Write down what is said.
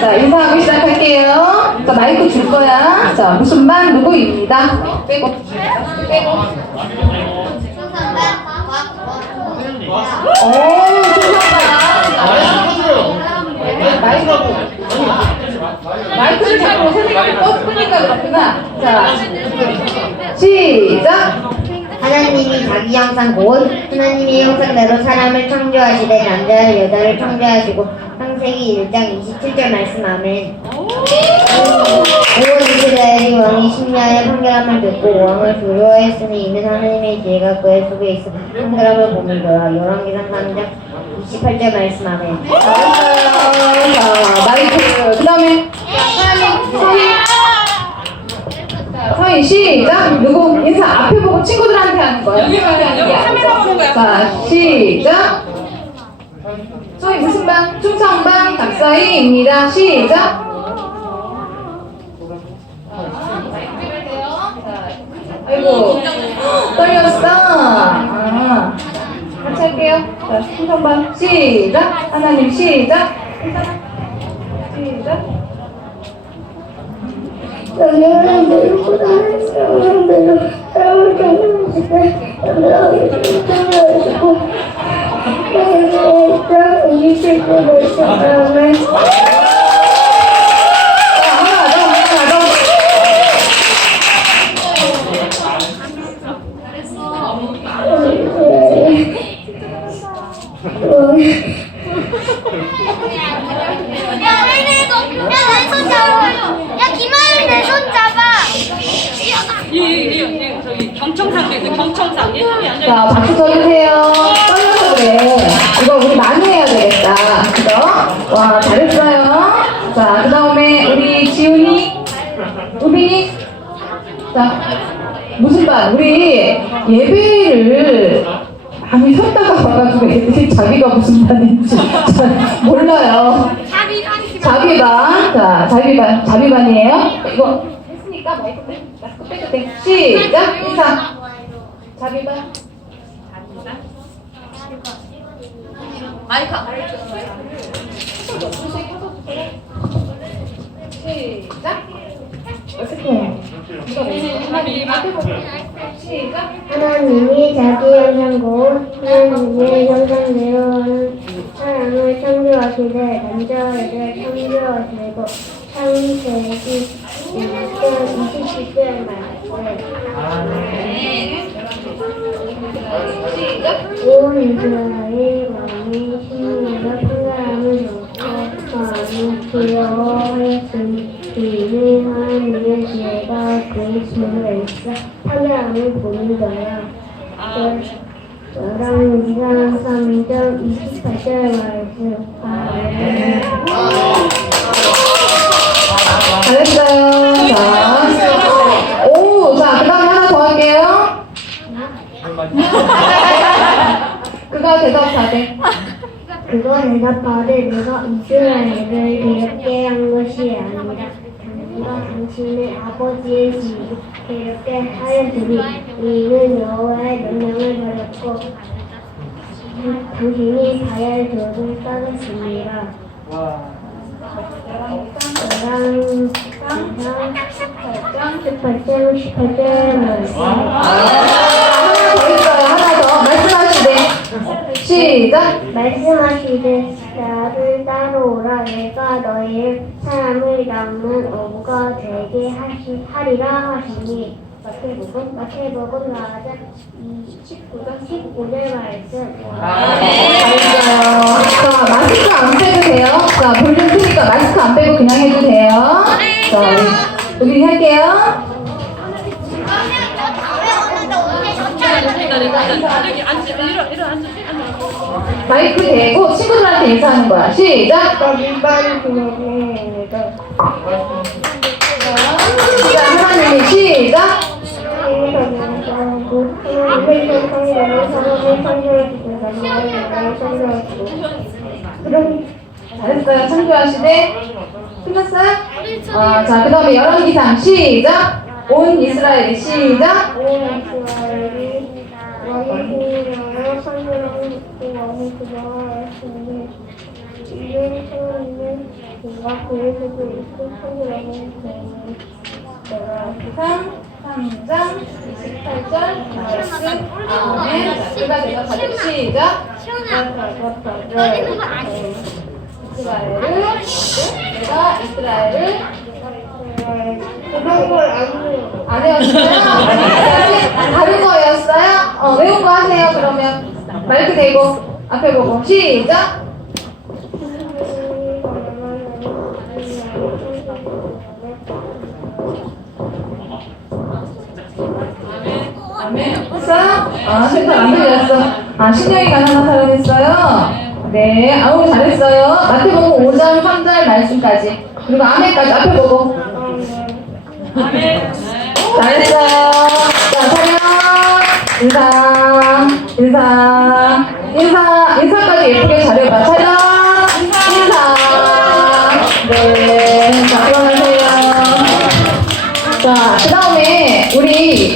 자, 인사하기 시작할게요. 자, 마이크 줄 거야. 자, 무슨 반 누구입니다. 오. 마이크를 잡고 선생님이 뻗으니까 그렇구나. 자, 시작. 하나님이 자기 형상 곧 하나님의 형상대로 사람을 창조하시되 남자를 여자를 창조하시고 창세기 1장 27절 말씀 아멘 온 이스라엘이 왕이 심야에 판결함을 듣고 왕을 두려워했으니 이는 하나님의 지혜가 그의 속에 있어 판결함을 보는도라 열왕기상 3장 28절 말씀 아멘. 자, 마이크. 그 다음에, 서희, 서희, 시작. 누구 인사 앞에 보고 친구들한테 하는 거야. 여기 카메라 보는 거야. 자, 시작. 서희 무슨 반? 충청반 박서희입니다. 시작. 아이고, 떨렸어. 아. 같이 할게요. 자, 충청반 시작. 하나님 시작. 시작. 영양대로보다 영양대로 사람을 경험하시되 영양을 경험 더, 하나 더. 야, 야, 내 손 잡아. 야, 김하윤 내손 잡아. 이, 이, 이, 저기 경청상 있어 경청상 얘 손이 안 자, 돼. 박수 쳐주세요. 자, 무슨 반? 우리 예배를 많이 섰다가 와가지고 애들이 자기가 무슨 반인지 잘 몰라요. 자비반. 자, 자비반. 자비반이에요. 이거 했으니까. 마이크 빼도 돼. 시작. 인사. 자비반. 마이크 시작. 어떻게? 이거 하나님 앞에 보고. 하나님이 자기 형상고 하나님의 형상대로 사람을 창조하시되 남자 여자를 창조하시고 창세기 1장 27절 말씀 시작. 온 이스라엘 왕이 신령과 평강함을 줬고 마음을 두려워했으니 하나님의 지혜가 그의 손에 있어 평강함을 보는도다. 열왕 기상 3장 28절 말씀 아멘. 잘했어요. 자. 오, 자, 그 다음에 하나 더 할게요. 그거 대답 다 돼. 그거 대답하되 내가 이스라엘을 괴롭게 한 것이 아니라 당신과 당신의 아버지의 집을 괴롭게 하였으니 이는 여호와의 명령을 버렸고 당신이 바알 18장 18절 말씀 하나 더. 말씀하시대. 시작. 말씀하시되 나를 오라 내가 너희를 사람을 낳는 어부가 되게 하시, 하리라 하시니 마태복음 마태복음 4장 19장 19절 말씀 잘했어요. 자, 마스크 안 빼도 돼요. 자, 볼륨 크니까 마스크 안 빼고 그냥 해도 돼요. 자, 우리, 우리 할게요. 마이크 대고 친구들한테 인사하는 거야. 시작. 자, 하나님이 시작. 그럼 잘했어요. 창조하시되. 끝났어요? 어, 자, 그 다음에 열왕기상 시작. 온 이스라엘이 시작. 온 이스라엘이 왕이시라고 선생을 듣고 왕 이 그러하였으니 이는 하나님의 내가 그에서도 익숙하기라는 데 내가 3, 3장 28절 말씀 아멘 자, 그가 내가 가득 시작 너희는 거 아니야. 이스라엘을 내가 이스라엘을 그런 걸 아니에요. 안 외웠어요? 아니, 다른 거였어요? 어, 외운 거 하세요, 그러면. 마이크 대고, 앞에 보고. 시작! 했어요? 아, 실패 안 들렸어. 아, 신령이 가능한 사람 했어요? 네, 아우, 잘했어요. 마태복음 5장 3절 말씀까지. 그리고 아멘까지 앞에 보고. 잘했어요. 자, 차렷. 인사. 인사. 인사. 인사까지 예쁘게 잘해봐. 차렷. 그 다음에 우리